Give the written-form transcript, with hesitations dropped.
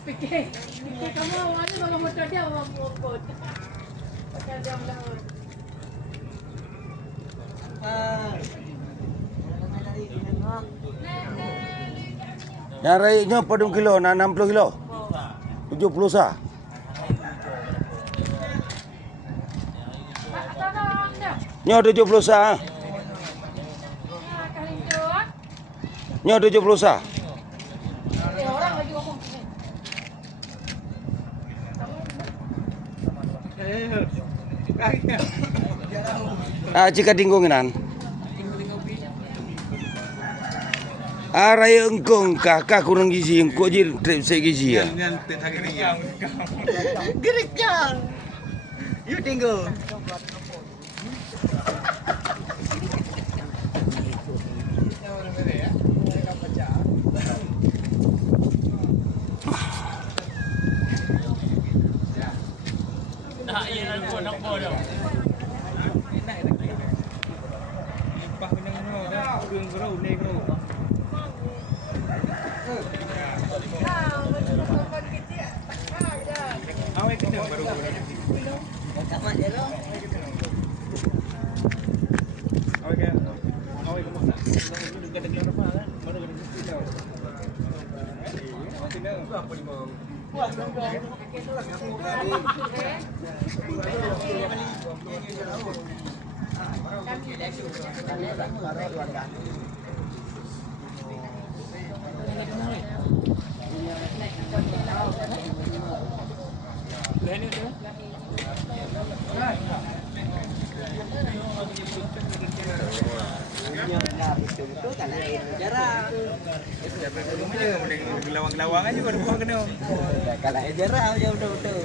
Fikir kamu awalnya kalau motor dia awal mogok. Pakai jam lawan. Yang raiknya padung kilo, 60 kilo. 70 sah. Nyo 70 sah. Nyo 70 sah. Orang lagi ngomong sini. Jika tinggunginan. Raya engkong kakak kurang gizi, engkau je trip saya gizi ya. Gerik kan. You tinggal. Gelawang-gelawang aja baru gua kena. Kalau jarang jauh betul.